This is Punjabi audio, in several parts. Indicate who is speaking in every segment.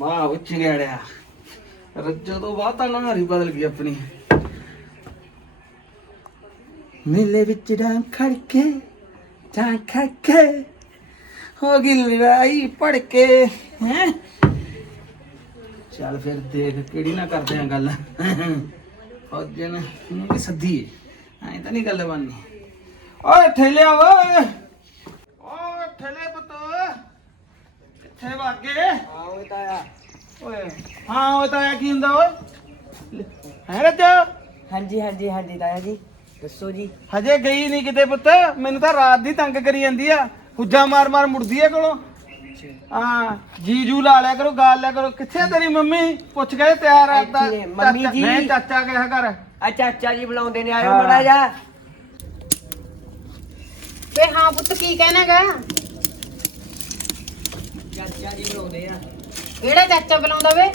Speaker 1: ਵਾਹ ਉਹ ਚਿੰਗੜਿਆ ਰੱਜੋ ਤੋਂ ਬਾਅਦ ਤਾਂ ਨਾਰੀ ਬਦਲ ਗਈ ਆਪਣੀ। ਨੀਲੇ ਵਿੱਚ ਡਾਂ ਖੜਕੇ ਜਾਂ ਖੜਕੇ, ਹੋ ਗਈ ਲੜਾਈ ਪੜ ਕੇ ਹੈ। ਚੱਲ ਫਿਰ ਦੇਖ ਕਿਹੜੀ ਨਾ ਕਰਦੇ ਆ ਗੱਲ। ਫੌਜਨ ਨੂੰ ਵੀ ਸੱਦੀ ਐ ਤਾਂ ਨਹੀਂ ਗੱਲ ਬਣਨੀ। ਓਏ ਠੇਲਿਆ ਓਏ ਓਏ ਠੇਲੇ ਪੁੱਤ। ਕਿੱਥੇ ਵਾਗੇ
Speaker 2: ਆਓ ਤਾਇਆ
Speaker 1: ਓਏ ਹਾਂ ਓਏ ਤਾਂ ਕੀ ਹੁੰਦਾ ਓਏ? ਹੈ ਰੱਜਾ?
Speaker 2: ਹਾਂਜੀ ਹਾਂਜੀ ਹਾਂਜੀ ਤਾਇਆ ਜੀ। ਦੱਸੋ ਜੀ।
Speaker 1: ਹਜੇ ਗਈ ਨਹੀਂ ਕਿਤੇ ਪੁੱਤ? ਮੈਨੂੰ ਤਾਂ ਰਾਤ ਦੀ ਤੰਗ ਕਰੀ ਜਾਂਦੀ ਆ। ਹੁੱਜਾ ਮਾਰ ਮਾਰ ਮੁੜਦੀ ਆ ਕੋਲੋਂ। ਹਾਂ ਜੀਜੂ ਲਾ ਲਿਆ ਕਰੋ ਗਾਲ ਲਿਆ ਕਰੋ। ਕਿੱਥੇ ਆ ਤੇਰੀ ਮੰਮੀ? ਪੁੱਛ ਕੇ ਤਿਆਰ ਆ ਤਾਂ
Speaker 2: ਇੱਥੇ ਨੇ, ਮੰਮੀ
Speaker 1: ਚਾਚਾ-
Speaker 2: ਜੀ।
Speaker 1: ਨਹੀਂ ਚਾਚਾ ਕਿਹਾ ਕਰ।
Speaker 2: ਆ ਚਾਚਾ ਜੀ ਬੁਲਾਉਂਦੇ ਨੇ ਆਇਓ
Speaker 1: ਹਾਂ।
Speaker 2: ਮੜਾ ਜਾ
Speaker 3: ਵੇ ਹਾਂ ਪੁੱਤ ਕੀ ਕਹਿਣਾਗਾ?
Speaker 2: ਚਾਚਾ ਜੀ ਬੁਲਾਉਂਦੇ ਆ।
Speaker 3: ਕਿਹੜਾ ਚਾਚਾ ਬੁਲਾਉਂਦਾ ਵੇ?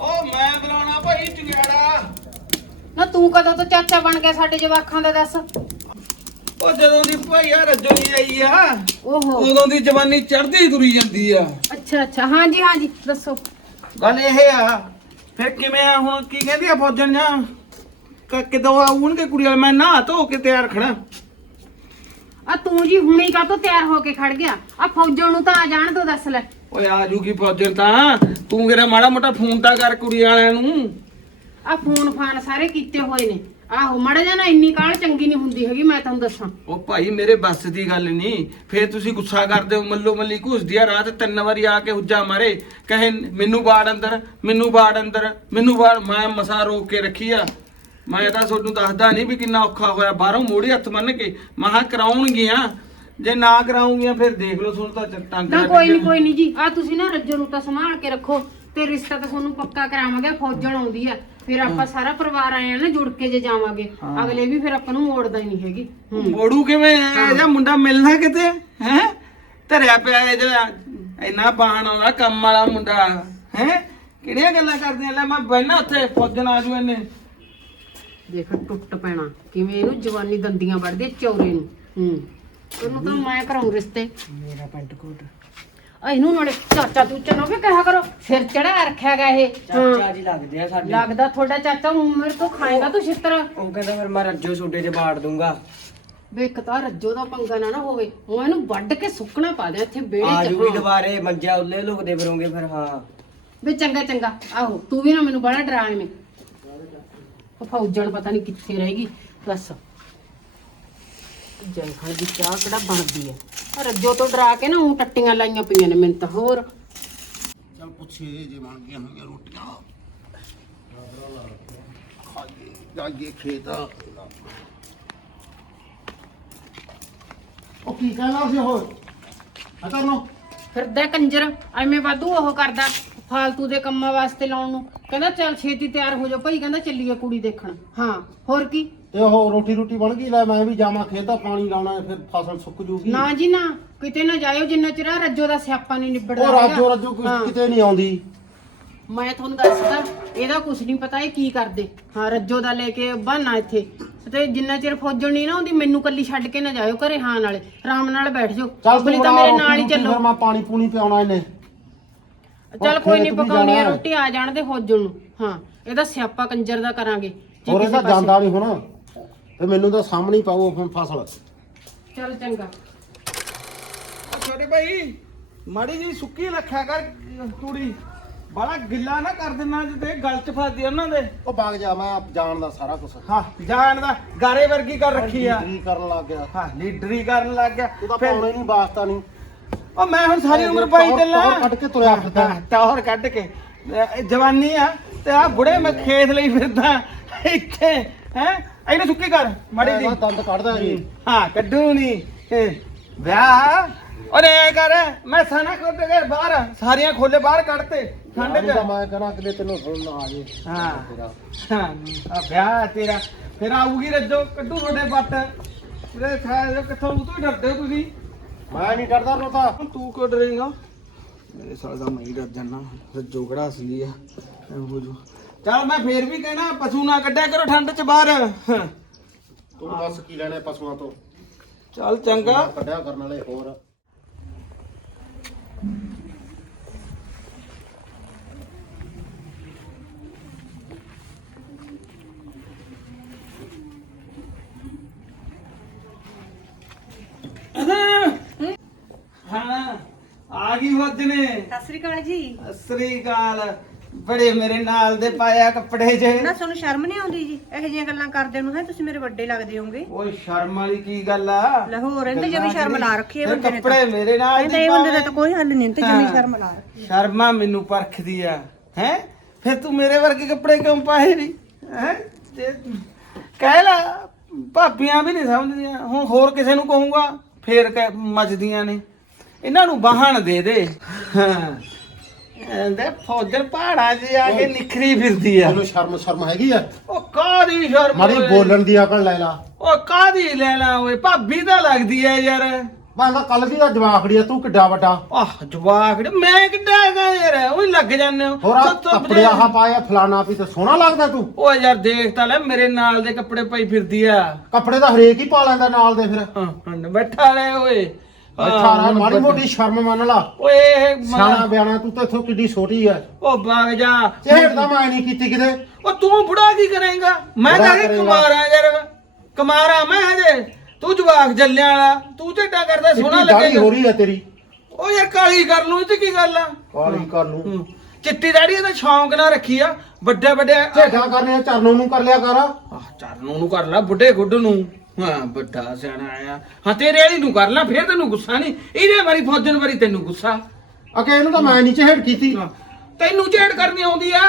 Speaker 1: ਓ ਮੈਂ ਬੁਲਾਉਣਾ ਭਾਈ ਚਿੰਗੜਾ।
Speaker 3: ਨਾ ਤੂੰ ਕਦੋਂ ਤੋਂ ਚਾਚਾ ਬਣ ਗਿਆ ਸਾਡੇ ਜਵਾਖਾਂ ਦਾ ਦੱਸ।
Speaker 1: ਉਹ ਜਦੋਂ ਦੀ ਭਾਈ ਆ ਰੱਜੋ ਜੀ ਆਈ ਆ
Speaker 3: ਓਹੋ।
Speaker 1: ਉਦੋਂ ਦੀ ਜਵਾਨੀ ਚੜਦੀ ਤੁਰੀ ਜਾਂਦੀ ਆ।
Speaker 3: ਅੱਛਾ ਅੱਛਾ। ਹਾਂਜੀ ਹਾਂਜੀ। ਦੱਸੋ।
Speaker 1: ਗੱਲ ਇਹ ਆ ਫਿਰ ਕਿਵੇਂ ਆ ਹੁਣ? ਕੀ ਕਹਿੰਦੀ ਆ ਫੌਜਣ ਜਾਂ? ਕ- ਕਿਦੋਂ ਆਉਣਗੇ ਕੁੜੀ ਵਾਲੇ? ਮੈਂ ਨਹਾ ਧੋ ਕੇ ਤਿਆਰ ਖੜਾ
Speaker 3: ਆ ਤੂੰ ਜੀ ਹੁਣੀ ਕਾ ਤੋਂ ਤਿਆਰ ਹੋ ਕੇ ਖੜ ਗਿਆ? ਆ ਫੌਜਣ ਨੂੰ ਤਾਂ ਆ ਜਾਣ ਤੋਂ ਦੱਸ ਲੈ।
Speaker 1: ਓਏ ਆ ਜੂਗੀ ਫੌਜਣ ਤਾਂ। ਤੂੰ ਕਿਹੜਾ ਮਾੜਾ ਮੋਟਾ ਫੋਨ ਤਾਂ ਕਰ ਕੁੜੀ ਵਾਲਿਆਂ ਨੂੰ।
Speaker 3: ਆ ਫੋਨ ਫਾਨ ਸਾਰੇ ਕੀਤੇ ਹੋਏ ਨੇ। ਆਹੋ ਮੜਾ ਜਾ ਨਾ ਇੰਨੀ ਕਾਲ ਚੰਗੀ ਨਹੀਂ ਹੁੰਦੀ ਹੈਗੀ ਮੈਂ ਤੁਹਾਨੂੰ ਦੱਸਾਂ।
Speaker 1: ਉਹ ਭਾਈ ਮੇਰੇ ਬੱਸ ਦੀ ਗੱਲ ਨਹੀਂ ਫੇਰ ਤੁਸੀਂ ਗੁੱਸਾ ਕਰਦੇ ਹੋ ਮੱਲੋ ਮੱਲੀ ਘੁਸਦੀ ਆ ਰਾਤ ਤਿੰਨ ਵਾਰੀ ਆ ਕੇ ਹੁੱਜਾ ਮਾਰੇ। ਕਹੇ ਮੈਨੂੰ ਬਾੜ ਅੰਦਰ ਮੈਨੂੰ ਬਾੜ ਅੰਦਰ ਮੈਨੂੰ ਬਾੜ ਮੈਂ ਮਸਾ ਰੋਕ ਕੇ ਰੱਖੀ ਆ। ਮੈਂ ਤਾਂ ਤੁਹਾਨੂੰ ਦੱਸਦਾ ਨਹੀਂ ਵੀ ਕਿੰਨਾ ਔਖਾ ਹੋਇਆ। ਬਾਹਰੋਂ ਮੋੜੀ ਹੱਥ ਮੰਨ ਕੇ ਮਹਾ ਕਰਾਉਣਗੀਆਂ। ਜੇ ਨਾ ਕਰਾਉਂਗੀਆਂ ਫਿਰ ਦੇਖ ਲਓ ਤੁਹਾਨੂੰ ਤਾਂ ਟੰਗ
Speaker 3: ਤਾਂ ਕੋਈ ਨਹੀਂ ਕੋਈ ਨਹੀਂ ਜੀ। ਆ ਤੁਸੀਂ ਨਾ ਰੱਜੋ ਨੂੰ ਤਾਂ ਸੰਭਾਲ ਕੇ ਰੱਖੋ। ਤੇ ਰਿਸ਼ਤਾ ਤਾਂ ਤੁਹਾਨੂੰ ਪੱਕਾ ਕਰਾਵਾਂਗੇ ਫੌਜਣ ਆਉਂਦੀ ਆ। ਫਿਰ ਆਪਾਂ ਸਾਰਾ ਪਰਿਵਾਰ ਆਏ ਆ ਨਾ ਜੁੜ ਕੇ ਜੇ ਜਾਵਾਂਗੇ। ਅਗਲੇ ਵੀ ਫਿਰ ਆਪਾਂ ਨੂੰ ਮੋੜਦਾ ਹੀ ਨਹੀਂ ਹੈਗੀ।
Speaker 1: ਮੋੜੂ ਕਿਵੇਂ? ਇਹ ਜਿਹਾ ਮੁੰਡਾ ਮਿਲਣਾ ਕਿਤੇ? ਹੈ? ਧਰਿਆ ਪਿਆ ਇਹ ਜਿਹੜਾ ਇੰਨਾ ਬਾਹਣ ਆਉਂਦਾ ਕੰਮ ਵਾਲਾ ਮੁੰਡਾ। ਹੈ? ਕਿਹੜੀਆਂ ਗੱਲਾਂ ਕਰਦੀਆਂ? ਲੈ ਮੈਂ ਬੈਠਾ ਉੱਥੇ ਫੌਜਣ ਆ ਜੂ ਇਹਨੇ।
Speaker 3: ਦੇਖ ਟੁੱਟ ਪੈਣਾ। ਕਿਵੇਂ ਇਹਨੂੰ ਜਵਾਨੀ ਦੰਦੀਆਂ ਵੜਦੇ ਚੌਰੇ ਨੂੰ। ਹੂੰ। ਉਹਨੂੰ ਤਾਂ ਮੈਂ ਕਰਾਉਂ ਰਿਸ਼ਤੇ।
Speaker 2: ਮੇਰਾ ਪੈਂਟ ਕੋਟ।
Speaker 3: ਆ ਇਹਨੂੰ ਨਾਲੇ ਚਾਚਾ ਚੂਚਾ ਨਾ ਵੀ ਕਿਹਾ ਕਰੋ। ਸਿਰ ਚੜਾ ਰੱਖਿਆ ਗਾ ਇਹ।
Speaker 2: ਚਾਚਾ। ਜੀ ਲੱਗਦੇ ਆ ਸਾਡੇ।
Speaker 3: ਲੱਗਦਾ ਤੁਹਾਡਾ ਚਾਚਾ ਉਮਰ ਤੋਂ ਖਾਏਗਾ ਤੂੰ ਛਿੱਤਰ।
Speaker 2: ਉਹ ਕਹਿੰਦਾ ਫਿਰ ਮੈਂ ਰੱਜੋ ਛੋਟੇ ਚ ਬਾੜ ਦੂੰਗਾ
Speaker 3: ਵੇਖ ਤਾਂ ਰੱਜੋ ਦਾ ਪੰਗਾ ਨਾ ਨਾ ਹੋਵੇ। ਉਹ ਇਹਨੂੰ ਵੱਢ ਕੇ ਸੁੱਕਣਾ ਪਾ ਦੇ ਇੱਥੇ
Speaker 2: ਆ ਜੂਗੀ
Speaker 3: ਚ ਹਾਂ।
Speaker 2: ਦੁਬਾਰੇ ਮੰਜਾ ਉੱਲੇ ਲੁਕਦੇ ਫਿਰੋਂਗੇ ਫਿਰ ਹਾਂ।
Speaker 3: ਵੇ ਚੰਗਾ ਚੰਗਾ। ਆਹੋ ਤੂੰ ਵੀ ਨਾ ਮੈਨੂੰ ਬੜਾ ਡਰਾ ਐਵੇਂ। ਉਹ ਫੌਜਣ ਪਤਾ ਨਹੀਂ ਕਿੱਥੇ ਰਹੇਗੀ ਦੱਸ। ਜੈਖਾਂ ਦੀ ਚਾਹ ਕਿਹੜਾ ਬਣਦੀ ਐ ਆ ਰੱਜੋ ਤੋਂ ਡਰਾ ਕੇ ਨਾ ਉਹ ਟੱਟੀਆਂ ਲਾਈਆਂ ਪਈਆਂ ਨੇ ਮੈਨੂੰ ਤਾਂ ਹੋਰ।
Speaker 1: ਚਲ ਪੁੱਛੇ ਜੇ ਬਣ ਗਈਆਂ ਹੋਈਆਂ ਰੋਟੀਆਂ। ਖਾਈਏ ਜਾਈਏ ਖੇਤ।
Speaker 4: ਉਹ ਕੀ ਕਹਿਣਾ ਸੀ ਹੋਰ ਆ ਕਰਨੋ।
Speaker 3: ਫਿਰਦਾ ਕੰਜਰ ਐਵੇਂ ਵਾਧੂ ਉਹ ਕਰਦਾ। ਫਾਲਤੂ ਦੇ ਕੰਮਾਂ ਵਾਸਤੇ ਲਾਉਣ ਨੂੰ। ਕਹਿੰਦਾ ਚੱਲ ਛੇਤੀ ਤਿਆਰ ਹੋ ਜਾ ਭਾਈ ਕਹਿੰਦਾ ਚੱਲੀਏ ਕੁੜੀ ਦੇਖਣ। ਹਾਂ ਹੋਰ ਕੀ?
Speaker 4: ਤੇ ਉਹ ਰੋਟੀ ਰੋਟੀ ਬਣ ਗਈ ਲੈ ਮੈਂ ਵੀ ਜਾਵਾਂ ਖੇਤ ਪਾਣੀ ਲਾਉਣਾ ਹੈ, ਫਿਰ ਫਸਲ ਸੁੱਕ ਜੂਗੀ।
Speaker 3: ਨਾ ਜੀ ਨਾ ਕਿਤੇ ਨਾ ਜਾਇਓ ਜਿੰਨਾ ਚਿਰ ਆਹ ਰੱਜੋ ਦਾ ਸਿਆਪਾ ਨਹੀਂ ਨਿਬੜਦਾ
Speaker 4: ਉਹ
Speaker 3: ਹੈਗਾ।
Speaker 4: ਰਾਜੋ ਰਾਜੋ ਕੁਛ। ਕਿਤੇ ਨਹੀਂ ਆਉਂਦੀ।
Speaker 3: ਮੈਂ ਤੁਹਾਨੂੰ ਦੱਸਦਾ ਇਹਦਾ ਕੁਝ ਨਹੀਂ ਪਤਾ ਇਹ ਕੀ ਕਰਦੇ। ਹਾਂ ਰੱਜੋ ਦਾ ਲੈ ਕੇ ਬਹਾਨਾ ਇੱਥੇ। ਤੇ ਜਿੰਨਾ ਚਿਰ ਫੌਜਣ ਨਹੀਂ ਨਾ ਆਉਂਦੀ ਮੈਨੂੰ ਕੱਲੀ ਛੱਡ ਕੇ ਨਾ ਜਾਇਓ ਘਰੇ ਹਾਂ ਨਾਲੇ। ਆਰਾਮ ਨਾਲ ਬੈਠ ਜਾਓ।
Speaker 4: ਚੱਲ ਤਾਂ
Speaker 3: ਮੇਰੇ ਨਾਲ ਹੀ ਚੱਲੋ।
Speaker 4: ਫਿਰ ਮੈਂ ਪਾਣੀ ਪੂਣੀ ਪਿਆਉਣਾ ਇਹਨੇ।
Speaker 3: ਚੱਲ ਕੋਈ ਨਹੀਂ ਪਕਾਉਣੀ ਆ। ਰੋਟੀ ਆ ਜਾਣ ਦੇ ਫੌਜਣ ਨੂੰ। ਹਾਂ ਇਹਦਾ ਸਿਆਪਾ ਕੰਜਰ ਦਾ ਕਰਾਂਗੇ। ਜੇ
Speaker 4: ਹੋਰ
Speaker 3: ਕਿਸੇ
Speaker 4: ਇਹਦਾ
Speaker 3: ਪਾਸੇ
Speaker 4: ਜਾਂਦਾ ਨਹੀਂ ਹੁਣ। ਤੇ ਮੈਨੂੰ ਤਾਂ ਸਾਹਮਣੇ ਹੀ ਪਾਓ ਫਸਲ।
Speaker 3: ਚੱਲ ਚੰਗਾ।
Speaker 1: ਛੋਟੇ ਭਾਈ ਮਾੜੀ ਜੀ ਸੁੱਕੀ ਰੱਖਿਆ ਕਰ ਤੂੜੀ। ਬੜਾ ਗਿੱਲਾ ਨਾ ਕਰ ਦੇਣਾ ਜਿੱਤੇ ਗਲ ਚ ਫਸਦੀ ਆ ਉਹਨਾਂ ਦੇ।
Speaker 4: ਉਹ ਬਾਗ ਜਾ ਮੈਂ ਆਪ ਜਾਣਦਾ ਸਾਰਾ ਕੁਝ
Speaker 1: ਹਾਂ ਜਾਣ ਦਾ। ਗਾਰੇ ਵਰਗੀ ਕਰ ਰੱਖੀ ਆ।
Speaker 4: ਕੀ ਕਰਨ ਲੱਗ ਗਿਆ।
Speaker 1: ਹਾਂ ਲੀਡਰੀ ਕਰਨ ਲੱਗ ਗਿਆ।
Speaker 4: ਤੂੰ ਤਾਂ
Speaker 1: ਫਿਰ-
Speaker 4: ਪਾਉਣੇ ਨਹੀਂ ਵਾਸਤਾ ਨਹੀਂ।
Speaker 1: ਉਹ ਮੈਂ ਹੁਣ ਸਾਰੀ ਉਮਰ ਪਾਈ ਚੱਲਾਂ।
Speaker 4: ਟੌਰ ਕੱਢ ਕੇ ਤੁਰਿਆ ਫਿਰਦਾ।
Speaker 1: ਟੌਰ ਕੱਢ ਕੇ। ਜਵਾਨੀ ਆ ਤੇ ਆ ਬੁੜੇ ਮੈਂ ਖੇਤ ਲਈ ਫਿਰਦਾ। ਇੱਥੇ ਹੈ? ਇਹਨੂੰ ਸੁੱਕੀ ਕਰ ਮਾੜੀ ਜੀ।
Speaker 4: ਮੈਂ ਦੰਦ ਕੱਢਦਾ ਜੀ।
Speaker 1: ਹਾਂ ਕੱਢੂ ਨਹੀਂ ਵਿਆਹ ਅਰੇ ਐ ਕਰ ਮੈਂ ਸਾਨਾ ਕੱਢ ਕੇ ਬਾਹਰ ਸਾਰੀਆਂ ਖੋਲੇ ਬਾਹਰ ਕੱਢਤੇ ਠੰਡ ਚ।
Speaker 4: ਮੈਂ ਕਹਣਾ ਕਿ ਤੈਨੂੰ ਸੁਣ ਨਾ ਆ ਜੇ।
Speaker 1: ਹਾਂ।
Speaker 4: ਤੇਰਾ।
Speaker 1: ਹਾਂ ਆ ਵਿਆਹ ਤੇਰਾ। ਫਿਰ ਆਊਗੀ ਰੱਜੋ ਕੱਢੂ ਤੁਹਾਡੇ ਬੱਟ ਤੇਰੇ ਖਾ ਕਿੱਥੋਂ ਉਹ ਤੋਂ ਡਰਦੇ ਹੋ ਤੁਸੀਂ?
Speaker 4: ਮੈਂ ਨਹੀਂ ਡਰਦਾ ਰੋਤਾ।
Speaker 1: ਤੂੰ ਕਿਉਂ ਡਰੇਗਾ? ਮੇਰੇ ਸਾਲ ਦਾ ਮੈਂ ਹੀ ਡਰ ਜਾਣਾ ਰੱਜੋ ਕਿਹੜਾ ਅਸਲੀ ਆ ਇਹੋ ਜੋ ਚੱਲ ਮੈਂ ਫੇਰ ਵੀ ਕਹਿਣਾ ਪਸ਼ੂ ਨਾ ਕੱਢਿਆ ਕਰੋ ਠੰਡ ਚ ਬਾਹਰ।
Speaker 4: ਤੂੰ ਦੱਸ ਕੀ ਲੈਣਾ ਪਸ਼ੂਆਂ ਤੋਂ?
Speaker 1: ਚੱਲ ਚੰਗਾ।
Speaker 4: ਕੱਢਿਆ ਕਰਨ ਵਾਲੇ ਹੋਰ।
Speaker 1: ਵੱਜਨੇ
Speaker 5: ਸਤਿ ਸ੍ਰੀ ਅਕਾਲ ਜੀ।
Speaker 1: ਸ੍ਰੀ ਅਕਾਲ। ਬੜੇ ਮੇਰੇ ਨਾਲ ਦੇ ਪਾਇਆ ਕੱਪੜੇ ਜੇ।
Speaker 5: ਨਾ ਤੁਹਾਨੂੰ ਸ਼ਰਮ ਨਹੀਂ ਆਉਂਦੀ ਜੀ? ਇਹੋ ਜਿਹੀਆਂ ਗੱਲਾਂ ਕਰਦੇ ਨੂੰ ਹੈ ਤੁਸੀਂ ਮੇਰੇ ਵੱਡੇ ਲੱਗਦੇ ਹੋਗੇ
Speaker 1: ਓਏ ਸ਼ਰਮ ਵਾਲੀ ਕੀ ਗੱਲ ਆ?
Speaker 5: ਲਾਹੌਰ ਇਹਦੇ ਜਿਵੇਂ ਸ਼ਰਮ ਲਾ ਰੱਖੀ ਹੈ ਬੰਦੇ ਨੇ
Speaker 1: ਕੱਪੜੇ ਮੇਰੇ ਨਾਲ
Speaker 5: ਕਹਿੰਦੇ
Speaker 1: ਦੀ
Speaker 5: ਇਹ ਬੰਦੇ ਦਾ। ਤਾਂ ਕੋਈ ਹੱਲ ਨਹੀਂ ਤੇ ਜਿਵੇਂ। ਸ਼ਰਮ ਲਾ ਰੱਖੀ।
Speaker 1: ਸ਼ਰਮਾ ਮੈਨੂੰ ਪਰਖਦੀ ਆ। ਹੈ? ਫਿਰ ਤੂੰ ਮੇਰੇ ਵਰਗੇ ਕੱਪੜੇ ਕਿਉਂ ਪਾਏ ਨਹੀਂ ਹੈ? ਕਹਿ ਲਾ ਭਾਬੀਆਂ ਵੀ ਨਹੀਂ ਸਮਝਦੀਆਂ। ਹੁਣ ਹੋਰ ਕਿਸੇ ਨੂੰ ਕਹੂੰਗਾ ਫੇਰ ਕਹਿ ਮੱਜਦੀਆਂ ਨੇ। ਇਹਨਾਂ ਨੂੰ ਬਾਹਣ ਦੇ ਦੇ। ਹਾਂ ਇਹਦੇ ਫੌਜਰ ਪਹਾੜਾਂ 'ਚ ਆ ਕੇ ਨਿਖਰੀ ਫਿਰਦੀ ਆ।
Speaker 4: ਤੈਨੂੰ ਸ਼ਰਮ ਸ਼ਰਮ ਹੈਗੀ ਆ?
Speaker 1: ਉਹ ਕਾਦੀ ਸ਼ਰਮ
Speaker 4: ਮਾੜੀ
Speaker 1: ਓਏ?
Speaker 4: ਬੋਲਣ ਦੀ ਅਕਲ ਲੈ ਲਾ।
Speaker 1: ਉਹ ਕਾਦੀ ਲੈ ਲਾ ਓਏ? ਭਾਬੀ ਤਾਂ ਲੱਗਦੀ ਐ ਯਾਰ।
Speaker 4: ਤਾਂ ਕੱਲ ਦੀ ਦਾ ਜਵਾਖੜੀ ਆ ਤੂੰ ਕਿੱਡਾ ਵੱਡਾ?
Speaker 1: ਆਹ ਜਵਾਕ ਮੈਂ ਕਿੱਡਾ ਹੈਗਾ ਯਾਰ? ਉਹੀ ਲੱਗ ਜਾਂਦੇ ਹੋ।
Speaker 4: ਹੋਰ ਆਹ
Speaker 1: ਤੋਂ
Speaker 4: ਕੱਪੜੇ ਆਹ ਪਾਇਆ ਫਲਾਣਾ ਵੀ ਤੇ ਸੋਹਣਾ ਲੱਗਦਾ ਤੂੰ।
Speaker 1: ਓ ਯਾਰ ਦੇਖ ਤਾਂ ਲੈ ਮੇਰੇ ਨਾਲ ਦੇ ਕੱਪੜੇ ਪਾਈ ਫਿਰਦੀ ਆ।
Speaker 4: ਕੱਪੜੇ ਤਾਂ ਹਰੇਕ ਹੀ ਪਾ ਲੈਂਦਾ ਨਾਲ ਦੇ ਫਿਰ।
Speaker 1: ਹਾਂ ਹਾਂ ਬੈਠਾ ਰਹਿ ਓਏ।
Speaker 4: ਅੱਛਾ ਨਾ ਮਾੜੀ ਮੋਟੀ ਸ਼ਰਮ ਮੰਨ ਲਾ।
Speaker 1: ਓਏ ਇਹ
Speaker 4: ਸਿਆਣਾ
Speaker 1: ਮਾਂ-
Speaker 4: ਬਿਆਣਾ ਤੂੰ ਤਾਂ ਇੱਥੋਂ ਕਿੱਡੀ ਛੋਟੀ ਆ।
Speaker 1: ਓ ਬਾਗ ਜਾ।
Speaker 4: ਚਿਹੜ ਤਾਂ ਮੈਂ ਨਹੀਂ ਕੀਤੀ ਕਿਤੇ।
Speaker 1: ਓ ਤੂੰ ਬੁੜਾ ਕੀ ਕਰੇਗਾ? ਮੈਂ
Speaker 4: ਬੁੜਾ
Speaker 1: ਤਾਂ ਕਿ
Speaker 4: ਕਰੇਂਗਾ।
Speaker 1: ਕੁਮਾਰਾ ਯਾਰ। ਕੁਮਾਰਾ ਮੈਂ ਹਜੇ। ਤੂੰ ਜਵਾਕ ਜੱਲਿਆਂ ਵਾਲਾ। ਤੂੰ ਝੱਟਾ ਕਰਦਾ ਸੋਹਣਾ
Speaker 4: ਇੱਡੀ ਦਾੜੀ
Speaker 1: ਲੱਗੇਗਾ।
Speaker 4: ਹੋ ਰਹੀ ਆ ਤੇਰੀ।
Speaker 1: ਓ ਯਾਰ ਕਾਲੀ ਕਰ ਲੂੰ ਇਹ ਤੇ ਕੀ ਗੱਲ ਆ?
Speaker 4: ਕਾਲੀ ਕਰ ਲੂੰ।
Speaker 1: ਹੂੰ। ਚਿੱਟੀ ਦਾੜੀ ਇਹਦਾ ਸ਼ੌਂਕ ਨਾਲ ਰੱਖੀ ਆ। ਵੱਡੇ ਵੱਡੇ
Speaker 4: ਝੇਠਾ ਕਰਨੇ ਆ ਚਰਨੋਂ ਨੂੰ ਕਰ ਲਿਆ ਕਰ।
Speaker 1: ਆਹ ਚਰਨੋਂ ਨੂੰ ਕਰ ਲੈ ਬੁੱਢੇ ਗੁੱਡ ਨੂੰ। ਹਾਂ ਵੱਡਾ ਸਿਆਣਾ ਆਇਆ। ਹਾਂ ਤੇਰੇ ਵਾਲੀ ਨੂੰ ਕਰ ਲੈ ਫਿਰ ਤੈਨੂੰ ਗੁੱਸਾ ਨਹੀਂ। ਇਹਦੇ ਵਾਰੀ ਫੌਜਨ ਵਾਰੀ ਤੈਨੂੰ ਗੁੱਸਾ।
Speaker 4: ਅਕੇ ਇਹਨੂੰ ਤਾਂ ਮੈਂ ਨਹੀਂ ਚਿਹੜ ਕੀਤੀ।
Speaker 1: ਤੈਨੂੰ ਝੇੜ ਕਰਨੀ ਆਉਂਦੀ ਆ।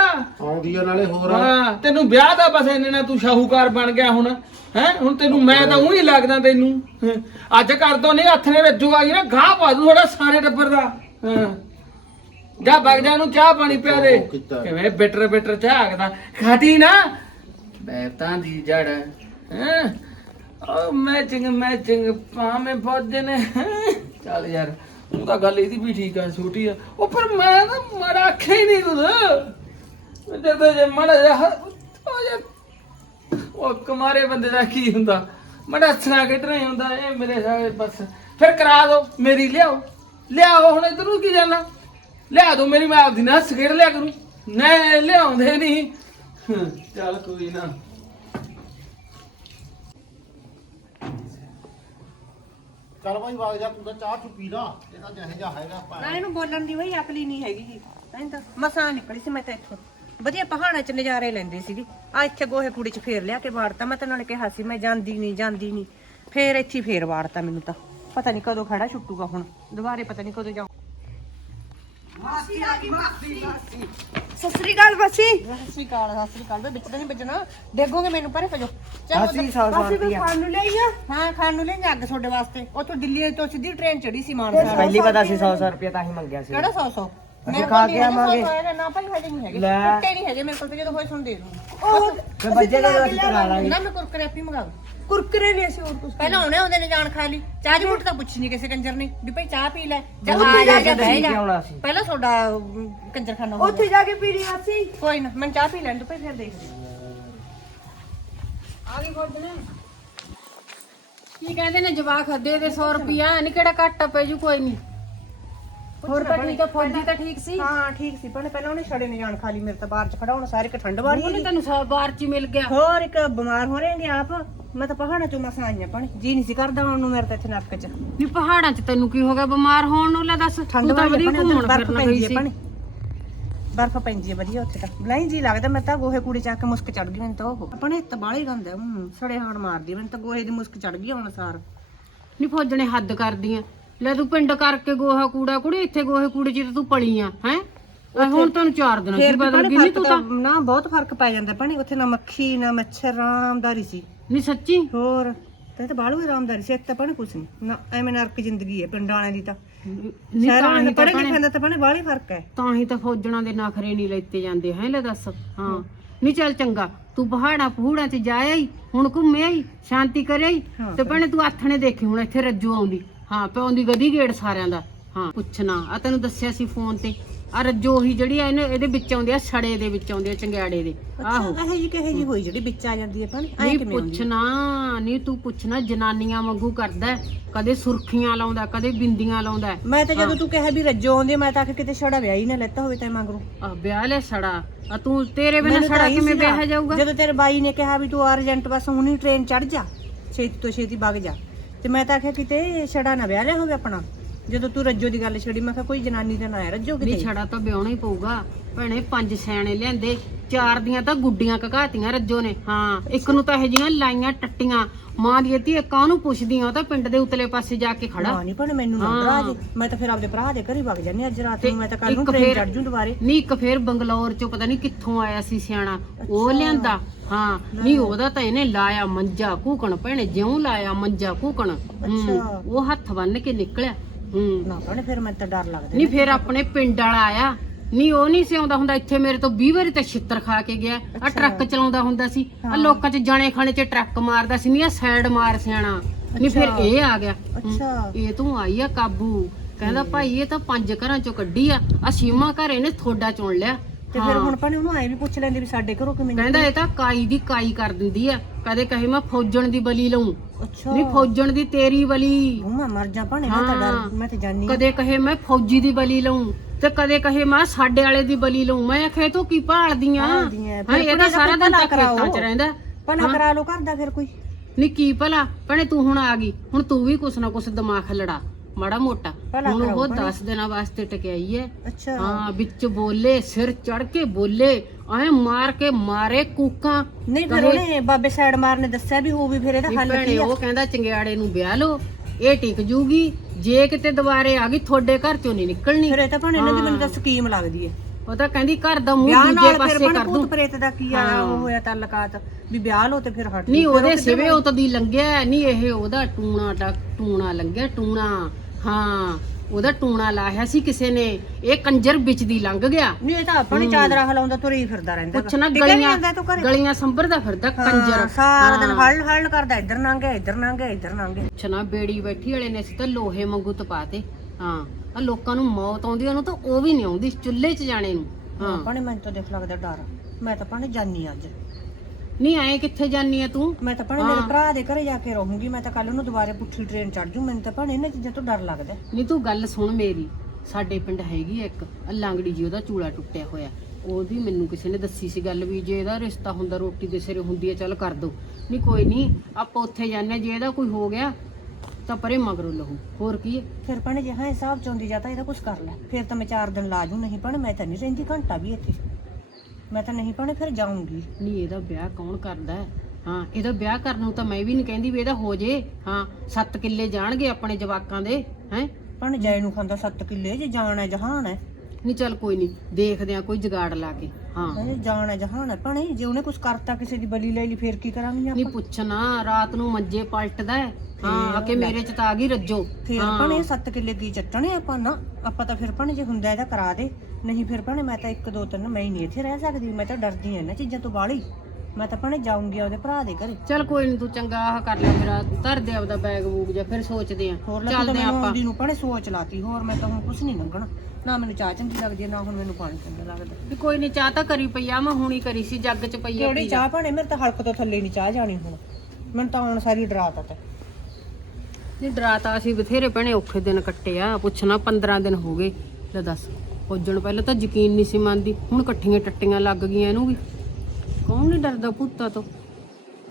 Speaker 4: ਆਉਂਦੀ ਆ ਨਾਲੇ ਹੋਰ
Speaker 1: ਹਾਂ ਤੈਨੂੰ ਵਿਆਹ ਦਾ ਬਸ ਇੰਨੇ ਨਾਲ ਤੂੰ ਸ਼ਾਹੂਕਾਰ ਬਣ ਗਿਆ ਹੁਣ। ਹੈ ਹੁਣ ਤੈਨੂੰ ਮੈਂ ਤਾਂ ਉਹੀ ਲੱਗਦਾ ਤੈਨੂੰ। ਹੈਂ। ਅੱਜ ਕਰ ਦੋ ਨਹੀਂ ਹੱਥ ਨੇ ਰੱਜੂ ਆ ਗਈ ਨਾ ਗਾਹ ਪਾ ਦੂ ਥੋੜਾ ਸਾਰੇ ਟੱਬਰ ਦਾ। ਹਾਂ। ਜਾ ਬਗ ਜਾ ਨੂੰ ਚਾਹ ਪਾਣੀ ਪਿਆ ਦੇ।
Speaker 4: ਉਹ ਕੀਤਾ।
Speaker 1: ਕਿਵੇਂ ਬਿਟਰ ਬਿਟਰ ਝਾਕਦਾ। ਖਾਟੀ ਨਾ। ਬੈਤਾਂ ਦੀ ਜੜ। ਹੈ। ਓ ਮੈਚਿੰਗ ਮੈਚਿੰਗ ਪਾਵੇਂ ਪੌਦੇ ਨੇ ਚੱਲ ਯਾਰ ਉਹ ਤਾਂ ਗੱਲ ਇਹਦੀ ਵੀ ਠੀਕ ਆ, ਛੋਟੀ ਆ। ਉਹ ਪਰ ਮੈਂ ਨਾ ਮੜਾ ਆਖਿਆ ਹੀ ਨਹੀਂ ਕੁਝ ਜਦੋਂ ਜੇ ਮੜਾ ਉਹ ਯਾਰ ਉਹ ਕੁਮਾਰੇ ਬੰਦੇ ਦਾ ਕੀ ਹੁੰਦਾ? ਮੜਾ ਹੱਸਣਾ ਕੱਢਣਾ ਹੀ ਹੁੰਦਾ, ਇਹ ਮੇਰੇ ਸਾਰੇ ਬਸ। ਫਿਰ ਕਰਾ ਦੋ, ਮੇਰੀ ਲਿਆਓ। ਲਿਆਓ, ਹੁਣ ਇਧਰ ਨੂੰ ਕੀ ਜਾਣਾ? ਲਿਆ ਦੋ ਮੇਰੀ, ਮੈਂ ਆਪਦੀ ਨਾ ਹੱਸ ਸਗੇੜ ਲਿਆ ਕਰੂੰ। ਨਹੀਂ, ਲਿਆਉਂਦੇ ਨਹੀਂ। ਚੱਲ ਕੋਈ ਨਾ।
Speaker 4: ਚੱਲ ਵਗ ਜਾ ਤੂੰ ਤਾਂ ਚਾਹ ਚੁ ਪੀ ਲਾ। ਇਹ ਤਾਂ ਜਿਹੇ ਜਿਹਾ ਹੈਗਾ
Speaker 5: ਨਾ
Speaker 4: ਪਾ
Speaker 5: ਇਹਨੂੰ ਬੋਲਣ ਦੀ ਬਈ ਅਕਲ ਹੀ ਨਹੀਂ ਹੈਗੀ ਜੀ। ਤਾਂ ਤਾਂ ਮਸਾਂ ਨਿਕਲੀ ਸੀ ਮੈਂ ਤਾਂ ਇੱਥੋਂ। ਵਧੀਆ ਪਹਾੜਾਂ 'ਚ ਨਜ਼ਾਰੇ ਲੈਂਦੀ ਸੀਗੀ। ਆ ਇੱਥੇ ਗੋਹੇ ਕੂੜੇ 'ਚ ਫੇਰ ਲਿਆ ਕੇ ਵਾੜਤਾ। ਮੈਂ ਤਾਂ ਨਾਲੇ ਕਿਹਾ ਸੀ ਮੈਂ ਜਾਂਦੀ ਨਹੀਂ ਜਾਂਦੀ ਨਹੀਂ। ਫੇਰ ਇੱਥੇ ਹੀ ਫੇਰ ਵਾੜਤਾ ਮੈਨੂੰ ਤਾਂ। ਪਤਾ ਨਹੀਂ ਕਦੋਂ ਖੜਾ ਛੁੱਟੂਗਾ ਹੁਣ। ਦੁਬਾਰੇ ਪਤਾ ਨਹੀਂ ਕਦੋਂ ਜਾਉ ਸਤਿ ਸ੍ਰੀ ਅਕਾਲ ਬਸੀ ਸਤਿ ਸ੍ਰੀ ਅਕਾਲ ਸਤਿ ਸ੍ਰੀ ਅਕਾਲ। ਵੇ ਵਿੱਚ ਤਾਂ ਨਹੀਂ ਵੱਜਣਾ ਡੇਗੋਗੇ ਮੈਨੂੰ ਪਰੇ ਭਜੋ।
Speaker 2: ਅਸੀਂ ਸੌ ਸੌ ਰੁਪਇਆ।
Speaker 5: ਖਾਣ ਨੂੰ ਲਈ ਆ? ਹਾਂ ਖਾਣ ਨੂੰ ਲਈ ਅੱਗ ਤੁਹਾਡੇ ਵਾਸਤੇ। ਉੱਥੋਂ ਦਿੱਲੀ ਤੋਂ ਸਿੱਧੀ ਟ੍ਰੇਨ ਚੜੀ ਸੀ ਮਾਨਸਾ।
Speaker 2: ਪਹਿਲੀ ਪਤਾ ਸੀ 100 100 ਰੁਪਇਆ ਤਾਂ ਹੀ ਮੰਗਿਆ ਸੀ।
Speaker 5: ਕਿਹੜਾ 100 100
Speaker 2: ਅਸੀਂ ਖਾ ਕੇ ਆਵਾਂਗੇ।
Speaker 5: ਨਾ ਭਾਈ ਹਜੇ ਨਹੀਂ ਹੈਗੇ।
Speaker 2: ਲੈ।
Speaker 5: ਟੁੱਟੇ ਨਹੀਂ ਹੈਗੇ ਮੇਰੇ ਕੋਲ ਤੇ ਜਦੋਂ ਹੋਏ ਸੁਣ ਦੇ ਦੂੰ
Speaker 2: ਫਿਰ ਬੱਜੇ ਦਾ ਅਸੀਂ ਕਰਾ ਲਾਂਗੇ।
Speaker 5: ਨਾ ਮੈਂ ਕੁਰਕਰੇ ਆਪੀ ਮੰਗਾ ਦੂੰ ਕੁਰਕਰੇ ਨਹੀਂ ਅਸੀਂ ਹੋਰ ਕੁਝ ਪਹਿਲਾਂ ਆਉਣੇ ਆਉਂਦੇ ਨੇ ਜਾਣ ਖਾ ਲਈ। ਚਾਹ ਘੁੱਟ ਤਾਂ ਪੁੱਛੀ ਨਹੀਂ ਕਿਸੇ ਕੰਜਰ ਨੇ ਵੀ ਭਾਈ ਚਾਹ ਪੀ ਲੈ। ਜਾਂ ਆ ਜਾ ਜਾਂ ਬਹਿ ਜਾ।
Speaker 2: ਸੀ।
Speaker 5: ਪਹਿਲਾਂ ਤੁਹਾਡਾ ਕੰਜਰ ਖਾਨਾ ਉੱਥੇ ਜਾ ਕੇ ਪੀ ਲਈ ਅਸੀਂ ਕੋਈ ਨਾ ਮੈਂ ਚਾਹ ਪੀ ਲੈਣ ਤੋਂ ਫਿਰ ਦੇਖਦੇ
Speaker 3: ਕੀ ਕਹਿੰਦੇ ਨੇ ਜਵਾਕ ਦੇ ਦੇ 100 ਰੁਪਿਆ ਨਹੀਂ ਕਿਹੜਾ ਘੱਟ ਪੈ ਜੂ ਕੋਈ ਨਹੀਂ ਹੋਰ ਤਾਂ ਠੀਕ ਆ ਫੌਜੀ ਤਾਂ ਠੀਕ ਸੀ।
Speaker 5: ਹਾਂ ਠੀਕ ਸੀ। ਭੈਣੇ ਪਹਿਲਾਂ ਉਹਨੇ ਛੜੇ ਨੇ ਜਾਣ ਖਾ ਲਈ ਮੇਰੇ ਤਾਂ ਬਾਹਰ ਚ ਖੜਾ ਹੁਣ ਸਾਰੇ ਕਿ ਠੰਡ ਵਾਲੀ
Speaker 3: ਉਹਨੇ ਤੈਨੂੰ 100 ਬਾਰ ਚ ਹੀ ਮਿਲ ਗਿਆ।
Speaker 5: ਹੋਰ ਇੱਕ ਬਿਮਾਰ ਹੋ ਰਹੇ ਨੇ ਆਪ। ਮੈਂ ਤਾਂ ਪਹਾੜਾਂ ਚੋਂ ਮਸਾਂ ਆਈਆਂ ਪਾਣੀ ਜੀ ਨਹੀਂ ਸੀ ਕਰਦਾ ਹੁਣ ਨੂੰ ਮੇਰੇ ਤਾਂ ਇੱਥੇ ਨਰਕ ਚ।
Speaker 3: ਨੀ ਪਹਾੜਾਂ ਚ ਤੈਨੂੰ ਕੀ ਹੋ ਗਿਆ? ਬਿਮਾਰ ਹੋਣ ਨੂੰ ਲੈ ਦੱਸ।
Speaker 5: ਠੰਡ
Speaker 3: ਤੂੰ ਤਾਂ
Speaker 5: ਵਾਲੀ
Speaker 3: ਵਧੀਆ ਘੁੰਮਣ
Speaker 5: ਬਰਫ਼
Speaker 3: ਫਿਰਨ
Speaker 5: ਪੈਂਦੀ
Speaker 3: ਗਈ
Speaker 5: ਹੈ
Speaker 3: ਸੀ।
Speaker 5: ਪਾਣੀ ਬਰਫ਼ ਪੈਂਦੀ ਹੈ ਵਧੀਆ ਉੱਥੇ ਤਾਂ। ਨਹੀਂ ਜੀ ਲੱਗਦਾ ਮੈਂ ਤਾਂ ਗੋਹੇ ਕੂੜੇ ਚੱਕ ਕੇ ਮੁਸਕ ਚੜ ਗਈ ਮੈਨੂੰ ਤਾਂ ਉਹ। ਆਪਣੇ ਤਾਂ ਬਾਹਲੀ ਗੰਦ ਹੈ ਹੂੰ ਸੜੇ ਹਾਣ ਮਾਰਦੀ ਹੈ, ਮੈਨੂੰ ਤਾਂ ਗੋਹੇ ਦੀ ਮੁਸਕ ਚੜ ਗਈ ਹੁਣ ਸਾਰ।
Speaker 3: ਨੀ ਫੌਜਣੇ ਹੱਦ ਕਰਦੀਆਂ ਲੈ ਤੂੰ ਪਿੰਡ ਕਰਕੇ ਗੋਹਾ ਕੂੜਾ ਕੁੜੀ ਇੱਥੇ ਗੋਹੇ ਕੂੜੇ ਚ ਤਾਂ ਤੂੰ ਪਲੀ ਆ ਹੈ? ਹੁਣ ਤੈਨੂੰ ਚਾਰ ਦਿਨਾਂ
Speaker 5: ਫੇਰ
Speaker 3: ਬਦਲ ਗਈ ਨਹੀਂ ਤੂੰ
Speaker 5: ਤਾਂ ਨਾ ਬਹੁਤ ਫ਼ਰਕ ਪੈ ਜਾਂਦਾ ਭੈਣੇ ਉੱਥੇ ਨਾ ਮੱਖੀ ਨਾ ਮੱਛਰ ਆਰਾਮਦਾਰੀ ਸੀ।
Speaker 3: ਨਹੀਂ ਸੱਚੀ?
Speaker 5: ਹੋਰ ਤੇ ਤਾਂ ਬਾਹਲੂ ਆਰਾਮਦਾਰੀ ਸੀ ਇੱਥੇ ਤਾਂ ਭੈਣੇ ਕੁਛ ਨਹੀਂ। ਨਾ ਐਵੇਂ ਨਰਕ ਜ਼ਿੰਦਗੀ ਹੈ ਪਿੰਡਾਂ ਵਾਲਿਆਂ ਦੀ ਤਾਂ।
Speaker 3: ਨਹੀਂ
Speaker 5: ਸ਼ਹਿਰਾਂ
Speaker 3: ਹੀ
Speaker 5: ਦਾ ਪੜ੍ਹੇ ਲਿਖਿਆਂ ਦਾ ਤਾਂ ਭੈਣੇ ਬਾਹਲੀ ਫ਼ਰਕ ਹੈ।
Speaker 3: ਤਾਂ ਹੀ ਤਾਂ ਫੌਜਣਾ ਦੇ ਨਖਰੇ ਨਹੀਂ ਲੈਤੇ ਜਾਂਦੇ ਹੈ ਲੈ ਦੱਸ। ਹਾਂ। ਨਹੀਂ ਚੱਲ ਚੰਗਾ ਤੂੰ ਪਹਾੜਾਂ ਪਹੂੜਾਂ 'ਚ ਜਾ ਆਈ ਹੁਣ ਘੁੰਮੇ ਆਈ ਸ਼ਾਂਤੀ ਕਰੇ ਆਈ
Speaker 5: ਹਾਂ,
Speaker 3: ਤੇ ਭੈਣੇ ਤੂੰ ਆਥਣੇ ਦੇਖੀ ਹੁਣ ਇੱਥੇ ਰੱਜੂ ਆਉਂਦੀ। ਹਾਂ ਪਿਓ ਦੀ ਗਦੀ ਗੇੜ ਸਾਰਿਆਂ ਦਾ। ਹਾਂ ਪੁੱਛਣਾ। ਆ ਤੈਨੂੰ ਦੱਸਿਆ ਸੀ ਫੋਨ ਤੇ। ਆ ਰੱਜੋ ਉਹੀ ਜਿਹੜੀ ਆ ਇਹਨੇ ਇਹਦੇ ਵਿੱਚ ਆਉਂਦੀ ਆ ਛੜੇ ਦੇ ਵਿੱਚ ਆਉਂਦੀ ਆ ਚੰਗਿਆੜੇ ਦੇ। ਆਹੋ।
Speaker 5: ਇਹੋ ਜੀ ਕਹੇ ਜੀ ਹੋਈ ਜਿਹੜੀ ਵਿੱਚ ਆ ਜਾਂਦੀ ਹੈ ਭੈਣੇ? ਐ
Speaker 3: ਨਹੀਂ
Speaker 5: ਕਿਵੇਂ ਆਉਂਦੀ?
Speaker 3: ਪੁੱਛਣਾ ਨਹੀਂ ਤੂੰ ਪੁੱਛਣਾ ਜਨਾਨੀਆਂ ਵਾਂਗੂ ਕਰਦਾ ਹੈ। ਕਦੇ ਸੁਰਖੀਆਂ ਲਾਉਂਦਾ ਕਦੇ ਬਿੰਦੀਆਂ ਲਾਉਂਦਾ ਹੈ।
Speaker 5: ਮੈਂ ਤਾਂ ਜਦੋਂ ਤੂੰ ਕਿਹਾ ਵੀ ਰੱਜੋ ਆਉਂਦੀ ਹੈ, ਮੈਂ ਤਾਂ ਆਖਿਆ ਕਿਤੇ ਛੜਾ ਵਿਆਹ ਹੀ ਨਾ ਲੈਤਾ ਹੋਵੇ ਤੈਂ ਮਗਰੋਂ
Speaker 3: ਆ ਵਿਆਹ ਲੈ ਛੜਾ। ਆ ਤੂੰ ਤੇਰੇ ਬਿਨਾਂ
Speaker 5: ਇਹੀ
Speaker 3: ਕਿਵੇਂ। ਵਿਆਹ ਜਾਊਗਾ?
Speaker 5: ਜਦੋਂ ਤੇਰੇ ਬਾਈ ਨੇ ਕਿਹਾ ਵੀ ਤੂੰ ਅਰਜੈਂਟ ਬਸ ਹੁਣੀ ਟ੍ਰੇਨ ਚੜ ਜਾ। ਛੇਤੀ ਤੋਂ ਛੇਤੀ ਵਗ ਜਾ। ਤੇ ਮੈਂ ਤਾਂ ਆਖਿਆ ਕਿਤੇ ਛੜਾ ਨਾ ਵਿਆਹ ਲਿਆ ਹੋਵੇ ਆਪਣਾ। ਜਦੋਂ ਤੂੰ ਰੱਜੋ ਦੀ ਗੱਲ ਛੜੀ, ਮੈਂ ਕਿਹਾ ਕੋਈ ਜਨਾਨੀ ਦਾ ਨਾਂ ਹੈ ਰੱਜੋ
Speaker 3: ਨਹੀਂ, ਛੜਾ ਤਾਂ ਵਿਆਹਣਾ ਹੀ ਪਊਗਾ। ਭੈਣੇ, ਪੰਜ ਸਿਆਣੇ ਲਿਆਂਦੇ। ਚਾਰ ਦੀਆਂ ਤਾਂ ਗੁੱਡੀਆਂ ਕਕਾਤੀਆਂ ਰੱਜੋ ਨੇ। ਹਾਂ ਇੱਕ ਨੂੰ ਤਾਂ ਇਹ ਜੀਆਂ ਲਾਈਆਂ ਟੱਟੀਆਂ। ਮਾਂ ਦੀ ਧੀ ਕਾਹਨੂੰ ਪੁੱਛਦੀਆਂ ਉਹ ਤਾਂ ਪਿੰਡ ਦੇ ਉਤਲੇ ਪਾਸੇ ਜਾ ਕੇ ਖੜਾ।
Speaker 5: ਨਾ ਨਹੀਂ ਪਰ ਮੈਨੂੰ ਨਾ। ਡਰਾ ਜੇ। ਮੈਂ ਤਾਂ ਫਿਰ ਆਪਦੇ ਭਰਾ ਦੇ ਘਰੇ ਵਗ ਜਾਂਦੀ ਅੱਜ ਰਾਤ ਨੂੰ। ਮੈਂ ਤਾਂ ਕੱਲ ਨੂੰ ਟ੍ਰੇਨ
Speaker 3: ਫਿਰ-
Speaker 5: ਚੜ ਜੂ ਦੁਬਾਰੇ।
Speaker 3: ਨਹੀਂ ਇੱਕ ਫੇਰ ਬੰਗਲੌਰ ਚੋਂ ਪਤਾ ਨਹੀਂ ਕਿੱਥੋਂ ਆਇਆ ਸੀ ਸਿਆਣਾ। ਉਹ ਲਿਆਂਦਾ। ਹਾਂ ਨਹੀਂ ਉਹਦਾ ਤਾਂ ਇਹਨੇ ਲਾਇਆ ਮੰਜਾ ਕੂਕਣ ਭੈਣੇ ਜਿਉਂ ਲਾਇਆ ਮੰਜਾ ਕੂਕਣ। ਉਹ ਹੱਥ ਬੰਨ ਕੇ ਨਿਕਲਿਆ। ਹੂੰ।
Speaker 5: ਨਾ ਭੈਣੇ ਫਿਰ ਮੈਨੂੰ ਤਾਂ ਡਰ ਲੱਗਦਾ
Speaker 3: ਨਹੀਂ ਫੇਰ ਆਪਣੇ ਪਿੰਡ ਵਾਲਾ ਆਇਆ। ਨਹੀਂ ਉਹ ਨਹੀਂ ਸਿਆਉਂਦਾ ਹੁੰਦਾ। ਇੱਥੇ ਮੇਰੇ ਤੋਂ 20 ਵਾਰੀ ਤਾਂ ਛਿੱਤਰ ਖਾ ਕੇ ਗਿਆ। ਆ ਟਰੱਕ ਚਲਾਉਂਦਾ ਹੁੰਦਾ ਸੀ। ਆ ਲੋਕਾਂ 'ਚ ਜਾਣੇ ਖਾਣੇ 'ਚ ਟਰੱਕ ਮਾਰਦਾ ਸੀ। ਨਹੀਂ ਆ ਸਾਈਡ ਮਾਰ ਸਿਆਣਾ। ਨਹੀਂ ਫਿਰ ਇਹ ਆ ਗਿਆ।
Speaker 5: ਅੱਛਾ।
Speaker 3: ਇਹ ਤੂੰ ਆਈ ਆ ਕਾਬੂ। ਕਹਿੰਦਾ ਭਾਈ ਇਹ ਤਾਂ ਪੰਜ ਘਰਾਂ 'ਚੋਂ ਕੱਢੀ ਆ। ਆ ਸੀਮਾ ਘਰ ਇਹਨੇ ਥੋੜਾ ਚੁਣ ਲਿਆ।
Speaker 5: ਤੇ ਫਿਰ ਹੁਣ ਭੈਣੇ ਉਹਨੂੰ ਐ ਵੀ ਪੁੱਛ ਲੈਂਦੇ ਵੀ ਸਾਡੇ ਘਰੋਂ ਕਿਵੇਂ
Speaker 3: ਕਹਿੰਦਾ ਇਹ ਤਾਂ ਕਾਈ ਦੀ ਕਾਈ ਕਰ ਦਿੰਦੀ ਆ। ਕਦੇ ਕਹੇ ਮੈਂ ਫੌਜਣ ਦੀ ਬਲੀ ਲਊ।
Speaker 5: ਅੱਛਾ।
Speaker 3: ਨਹੀਂ ਫੌਜਣ ਦੀ ਤੇਰੀ ਬਲੀ।
Speaker 5: ਉਹ ਮੈਂ ਮਰ ਜਾ ਭੈਣੇ ਮੈਂ ਤਾਂ ਡਰ ਮੈਂ ਤਾਂ ਜਾਨੀ
Speaker 3: ਕਦੇ ਕਹੇ ਮੈਂ ਫੌਜੀ ਦੀ ਬਲੀ ਲਊ। ਤੇ ਕਦੇ ਕਹੇ ਮੈਂ ਸਾਡੇ ਵਾਲੇ ਦੀ ਬਲੀ ਲਊ ਮੈਂ ਆਖੇ ਤੂੰ ਕੀ ਭਾਲਦੀਆਂ?
Speaker 5: ਭਾਲਦੀ ਆਂ।
Speaker 3: ਹਾਂ ਇਹਦਾ
Speaker 5: ਭਲਾ
Speaker 3: ਸਾਰਾ ਦਿਨ ਤਾਂ ਖੇਤਾਂ 'ਚ
Speaker 5: ਕਰਾਓ।
Speaker 3: ਰਹਿੰਦਾ।
Speaker 5: ਭਲਾ ਕਰਾ ਲੋ ਘਰ ਦਾ ਫਿਰ ਕੋਈ।
Speaker 3: ਨਹੀਂ ਕੀ ਭਲਾ? ਭੈਣੇ ਤੂੰ ਹੁਣ ਆ ਗਈ। ਹੁਣ ਤੂੰ ਵੀ ਕੁਛ ਨਾ ਕੁਛ ਦਿਮਾਗ ਲੜਾ ਮਾੜਾ ਮੋਟਾ।
Speaker 5: ਭਲਾ
Speaker 3: ਹੁਣ ਉਹ
Speaker 5: ਕਰਾਓ
Speaker 3: 10 ਦਿਨਾਂ ਵਾਸਤੇ ਟਕਿਆਈ ਹੈ
Speaker 5: ਅੱਛਾ।
Speaker 3: ਹਾਂ ਵਿੱਚ ਬੋਲੇ ਸਿਰ ਚੜ ਕੇ ਬੋਲੇ ਐ ਮਾਰ ਕੇ ਮਾਰੇ ਕੂਕਾਂ।
Speaker 5: ਨਹੀਂ ਫਿਰ ਉਹਨੇ ਬਾਬੇ ਸਾਈਡ ਮਾਰ ਨੇ ਦੱਸਿਆ ਵੀ ਹੋ ਵੀ ਫਿਰ ਇਹਦਾ
Speaker 3: ਨੀ
Speaker 5: ਹੱਲ
Speaker 3: ਭੈਣੇ
Speaker 5: ਕੀ ਆ?
Speaker 3: ਉਹ ਕਹਿੰਦਾ ਚੰਗਿਆੜੇ ਨੂੰ ਵਿਆਹ ਲਓ ਇਹ ਟਿਕ ਜੂਗੀ। ਜੇ ਕਿਤੇ ਦੁਬਾਰੇ ਆ ਗਈ ਤੁਹਾਡੇ ਘਰ ਚੋਂ ਨਹੀਂ ਨਿਕਲਣੀ।
Speaker 5: ਫਿਰ ਇਹ ਤਾਂ ਭੈਣੇ ਇਹਨਾਂ ਦੀ ਮੈਨੂੰ ਤਾਂ ਸਕੀਮ ਲੱਗਦੀ ਹੈ
Speaker 3: ਉਹ ਤਾਂ ਕਹਿੰਦੀ ਘਰ ਦਾ ਮੂੰਹ
Speaker 5: ਵਿਆਹ
Speaker 3: ਦੂਜੇ
Speaker 5: ਨਾਲ ਫਿਰ
Speaker 3: ਪਾਸੇ ਕਰ
Speaker 5: ਭੂਤ
Speaker 3: ਦੂੰ
Speaker 5: ਪ੍ਰੇਤ ਦਾ ਕੀ ਆ ਉਹ ਹੋਇਆ ਤਾਲੁਕਾਤ ਵੀ ਵਿਆਹ ਲੋ ਤੇ ਫਿਰ ਹਟ
Speaker 3: ਨਹੀਂ। ਉਹਦੇ ਸਿਵੇ ਉਤ ਦੀ ਲੰਘਿਆ ਨਹੀਂ ਇਹ ਉਹਦਾ ਟੂਣਾ ਟਕ ਟੂਣਾ ਲੰਘਿਆ ਟੂਣਾ। ਹਾਂ। ਉਹਦਾ ਟੂਣਾ ਲਾਇਆ ਸੀ ਕਿਸੇ ਨੇ ਇਹ ਕੰਜਰ ਵਿੱਚ ਦੀ ਲੰਘ ਗਿਆ।
Speaker 5: ਨਹੀਂ ਇਹ ਤਾਂ ਆਪਾਂ ਨੇ ਚਾਦਰਾ ਹਲਾਉਂਦਾ ਤੁਰੇ ਹੀ ਫਿਰਦਾ ਰਹਿੰਦਾ।
Speaker 3: ਪੁੱਛ ਨਾ
Speaker 5: ਨੀ
Speaker 3: ਗਲੀਆਂ ਗਲੀਆਂ ਸੰਭਰਦਾ ਫਿਰਦਾ ਕੰਜਰ।
Speaker 5: ਸਾਰਾ ਦਿਨ ਹਲ ਹਲ ਕਰਦਾ ਇੱਧਰ ਲੰਘ ਇੱਧਰ ਲੰਘ ਇੱਧਰ ਲੰਘ
Speaker 3: ਛਨਾ ਬੇੜੀ ਬੈਠੀ ਵਾਲੇ ਨੇ ਸੀ ਤਾਂ ਲੋਹੇ ਵਾਂਗੂ ਤਪਾਤੇ। ਹਾਂ ਆ ਲੋਕਾਂ ਨੂੰ ਮੌਤ ਆਉਂਦੀ ਉਹਨੂੰ ਤਾਂ ਉਹ ਵੀ ਨਹੀਂ ਆਉਂਦੀ ਚੁੱਲ੍ਹੇ 'ਚ ਜਾਣੇ ਨੂੰ। ਹਾਂ।
Speaker 5: ਨੇ ਮੈਨੂੰ ਤਾਂ ਦੇਖ ਲੱਗਦਾ ਡਰ। ਮੈਂ ਤਾਂ ਪਾਣੇ ਜਾਨੀ ਅੱਜ।
Speaker 3: ਨਹੀਂ ਐ ਕਿੱਥੇ ਜਾਨੀ ਆ ਤੂੰ?
Speaker 5: ਮੈਂ ਤਾਂ ਪਾਣੇ ਮੇਰੇ ਭਰਾ ਦੇ ਘਰੇ ਜਾ ਕੇ ਰਹੂੰਗੀ ਮੈਂ ਤਾਂ ਕੱਲ ਨੂੰ ਦੁਬਾਰੇ ਪੁੱਠੀ ਟ੍ਰੇਨ ਚੜ ਜੂ ਮੈਨੂੰ ਤਾਂ ਪਾਣੇ ਇਹਨਾਂ ਚੀਜ਼ਾਂ ਤੋਂ ਡਰ ਲੱਗਦਾ।
Speaker 3: ਨਹੀਂ ਤੂੰ ਗੱਲ ਸੁਣ ਮੇਰੀ ਸਾਡੇ ਪਿੰਡ ਹੈਗੀ ਇੱਕ ਲਾਂਗੜੀ ਜੀ ਉਹਦਾ ਚੂੜਾ ਟੁੱਟਿਆ ਹੋਇਆ। ਉਹਦੀ ਮੈਨੂੰ ਕਿਸੇ ਨੇ ਦੱਸੀ ਸੀ ਗੱਲ ਵੀ ਜੇ ਇਹਦਾ ਰਿਸ਼ਤਾ ਹੁੰਦਾ ਰੋਟੀ ਦੇ ਸਿਰੇ ਹੁੰਦੀ ਹੈ ਚੱਲ ਕਰ ਦੋ। ਨਹੀਂ ਕੋਈ ਨਹੀਂ ਆਪਾਂ ਉੱਥੇ ਜਾਂਦੇ ਜੇ ਇਹਦਾ ਕੋਈ ਹੋ ਗਿਆ ਤਾਂ ਪਰੇ ਮਗਰੋਂ ਲਹੂ। ਹੋਰ ਕੀ ਹੈ
Speaker 5: ਫਿਰ ਪਾਣੇ ਜੇ ਹਾਂ ਹਿਸਾਬ ਚੋਂਦੀ ਜਾ ਤਾਂ ਇਹਦਾ ਕੁਝ ਕਰ ਲੈ। ਫਿਰ ਤਾਂ ਮੈਂ 4 ਦਿਨ ਲਾ ਜੂ ਨਹੀਂ ਪਾਣੇ ਮੈਂ ਤਾਂ ਨਹੀਂ ਰਹਿੰਦੀ ਘੰਟਾ ਵੀ ਇੱਥੇ। ਮੈਂ ਤਾਂ ਨਹੀਂ ਪਾਣੇ ਫਿਰ ਜਾਊਂਗੀ।
Speaker 3: ਨਹੀਂ ਇਹਦਾ ਵਿਆਹ ਕੌਣ ਕਰਦਾ ਹੈ? ਹਾਂ ਇਹਦਾ ਵਿਆਹ ਕਰਨ ਨੂੰ ਤਾਂ ਮੈਂ ਵੀ ਨਹੀਂ ਕਹਿੰਦੀ ਵੀ ਇਹਦਾ ਹੋ ਜੇ। ਹਾਂ 7 ਕਿੱਲੇ ਜਾਣਗੇ ਆਪਣੇ ਜਵਾਕਾਂ ਦੇ ਹੈ?
Speaker 5: ਪਾਣੇ ਜਾਏ ਨੂੰ ਖਾਂਦਾ 7 ਕਿੱਲੇ ਜੇ ਜਾਣ ਹੈ ਜਹਾਨ ਹੈ।
Speaker 3: ਨਹੀਂ ਚੱਲ ਕੋਈ ਨਹੀਂ ਦੇਖਦੇ ਆ ਕੋਈ ਜਗਾੜ ਲਾ ਕੇ। ਹਾਂ।
Speaker 5: ਕਹਿੰਦੇ ਜਾਣ ਹੈ ਜਹਾਨ ਹੈ। ਪਾਣੇ ਜੇ ਉਹਨੇ ਕੁਝ ਕਰਤਾ ਕਿਸੇ ਦੀ ਬਲੀ ਲੈ ਲਈ ਫਿਰ ਕੀ ਕਰਾਂਗੇ
Speaker 3: ਨਹੀਂ
Speaker 5: ਆਪਾਂ?
Speaker 3: ਪੁੱਛਣਾ ਰਾਤ ਨੂੰ ਮੰਜੇ ਪਲਟਦਾ ਹੈ। ਹਾਂ ਆ ਕੇ ਮੇਰੇ ਚ ਤਾਂ ਆ ਗਈ ਰੱਜੋ।
Speaker 5: ਫਿਰ ਪਾਣੇ 7 ਕਿੱਲੇ ਕੀ ਚੱਟਣੇ ਆਪਾਂ? ਨਾ ਆਪਾਂ ਤਾਂ ਫਿਰ ਪਾਣੇ ਜੇ ਹੁੰਦਾ ਇਹਦਾ ਕਰਾ ਦੇ। ਨਹੀਂ ਫਿਰ ਪਾਣੇ ਮੈਂ ਤਾਂ 1 2 3 ਮੈਂ ਹੀ ਨਹੀਂ ਇੱਥੇ ਰਹਿ ਸਕਦੀ ਮੈਂ ਤਾਂ ਡਰਦੀ ਹਾਂ ਇਹਨਾਂ ਚੀਜ਼ਾਂ ਤੋਂ ਬਾਹਲੀ। ਮੈਂ ਤਾਂ ਪਾਣੇ ਜਾਊਂਗੀ ਉਹਦੇ ਭਰਾ ਦੇ ਘਰੇ।
Speaker 3: ਚੱਲ ਕੋਈ ਨਹੀਂ ਤੂੰ ਚੰਗਾ ਆਹ ਕਰ ਲੈ ਮੇਰਾ ਧਰ ਦੇ ਆਪਦਾ ਬੈਗ ਬੂਗ ਜਾਂ ਫਿਰ ਸੋਚਦੇ ਆ।
Speaker 5: ਹੋਰ ਲੱਗ ਤਾਂ
Speaker 3: ਚੱਲਦੇ ਆ
Speaker 5: ਮੈਨੂੰ
Speaker 3: ਆਪਾਂ।
Speaker 5: ਆਉਂਦੀ ਨੂੰ ਪਾਣੇ ਸੋਚ ਲਾਤੀ ਹੋਰ ਮੈਂ ਤਾਂ ਹੁਣ ਕੁਝ ਨਹੀਂ ਲੰਘਣਾ ਨਾ ਮੈਨੂੰ ਚਾਹ ਚੰਗੀ ਲੱਗਦੀ ਹੈ ਨਾ ਹੁਣ ਮੈਨੂੰ ਪਾਣੀ ਚੰਗਾ ਲੱਗਦਾ।
Speaker 3: ਵੀ ਕੋਈ ਨਹੀਂ ਚਾਹ ਤਾਂ ਕਰੀ ਪਈ ਆ ਮੈਂ ਹੁਣੀ ਕਰੀ ਸੀ ਜੱਗ ਚ ਪਈ ਆ
Speaker 5: ਕਿਹੜੀ ਚਾਹ ਪਾਣੇ ਮੇਰੇ ਤਾਂ ਹਲਕ ਤੋਂ ਥੱਲੇ ਨਹੀਂ ਚਾਹ ਜਾਣੀ ਹੁਣ। ਮੈਨੂੰ ਤਾਂ ਹੁਣ ਸਾਰੀ ਡਰਾਤਾ ਤੇ।
Speaker 3: ਨਹੀਂ ਡਰਾਤਾ ਅਸੀਂ ਬਥੇਰੇ ਭੈਣੇ ਔਖੇ ਦਿਨ ਕੱਟੇ ਆ। ਪੁੱਛਣਾ 15 ਦਿਨ ਹੋ ਗਏ। ਲੈ ਦੱਸ। ਪੁੱਜਣ ਪਹਿਲਾਂ ਤਾਂ ਯਕੀਨ ਨਹੀਂ ਸੀ ਮੰਨਦੀ। ਹੁਣ ਇਕੱਠੀਆਂ ਟੱਟੀਆਂ ਲੱਗ ਗਈਆਂ ਇਹਨੂੰ ਵੀ। ਕੌਣ ਨਹੀਂ ਡਰਦਾ ਭੂਤਾਂ ਤੋਂ?